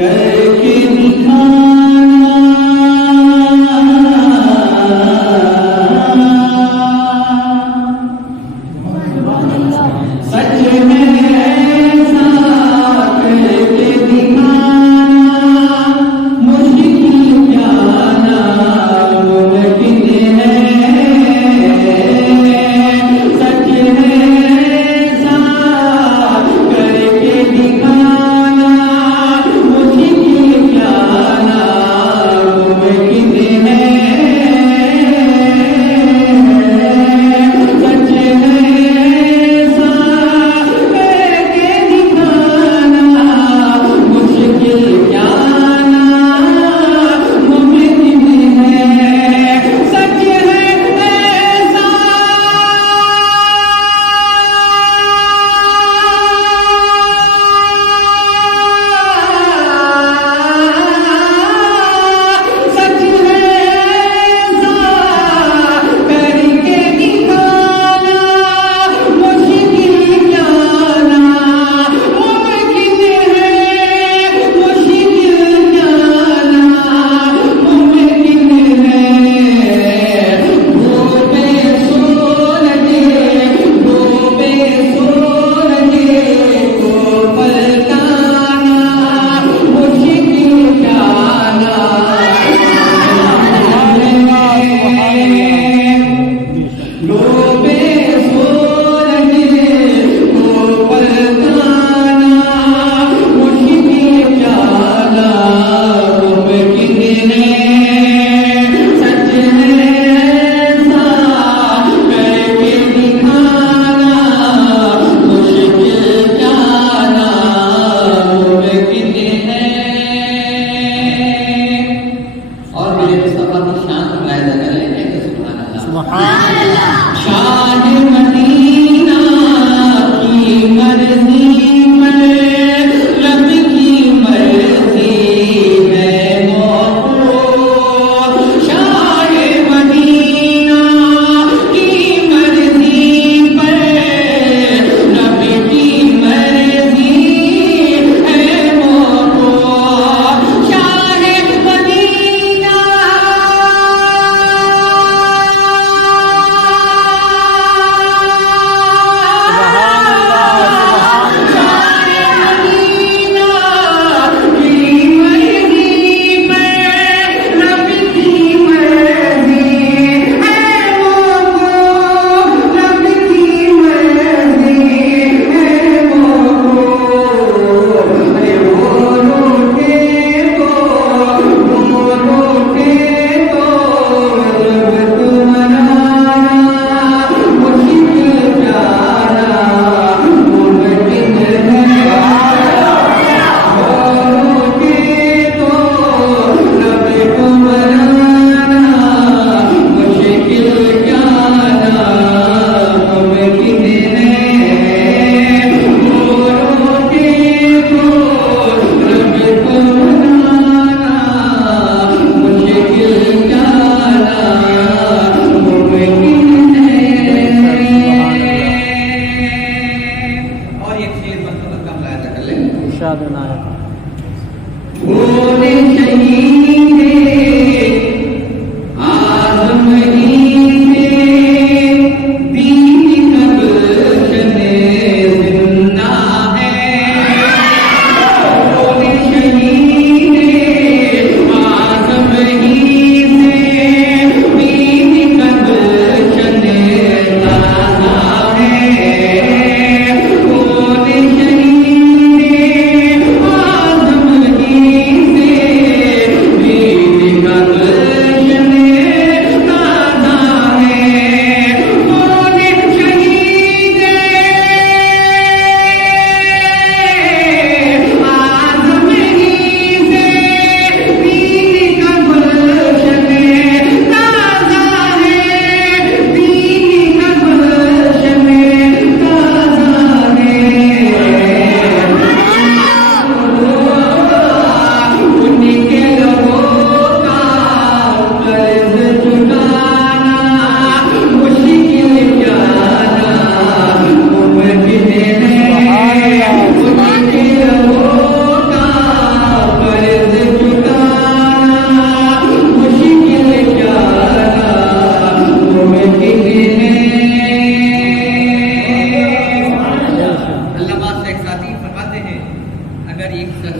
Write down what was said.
करके दिखाना सच में ऐसा करके दिखाना मुश्किल क्या नामुमकिन है सच में ऐसा करके दिखाना मुश्किल क्या नामुमकिन है सच में ऐसा करके दिखाना मुश्किल क्या नामुमकिन है सच है ऐसा सच है ऐसा करके दिखाना मुश्किल क्या नामुमकिन है मुश्किल क्या नामुमकिन है वो बेसोर लगे को पलटाना मुश्किल क्या लो बेसोर को पलटाना मुश्किल क्या नामुमकिन है सच है ऐसा करके दिखाना मुश्किल क्या नामुमकिन है और मेरे मुस्तफा की शान को कायदा कर लेंगे तो सुभान अल्लाह शान मदीना की मर्जी पर रब की मर्जी है मौक़ूफ़ शान मदीना की मर्जी पर रब की मर्जी है मौक़ूफ़ शान मदीना भोले शहीदे आज़म हीदे दीन कबशने जिंदा है भोले शहीदे आज़म हीदे दीन कबशने ताज़ा है भोले शहीदे आज़म हीदे दीन तारीख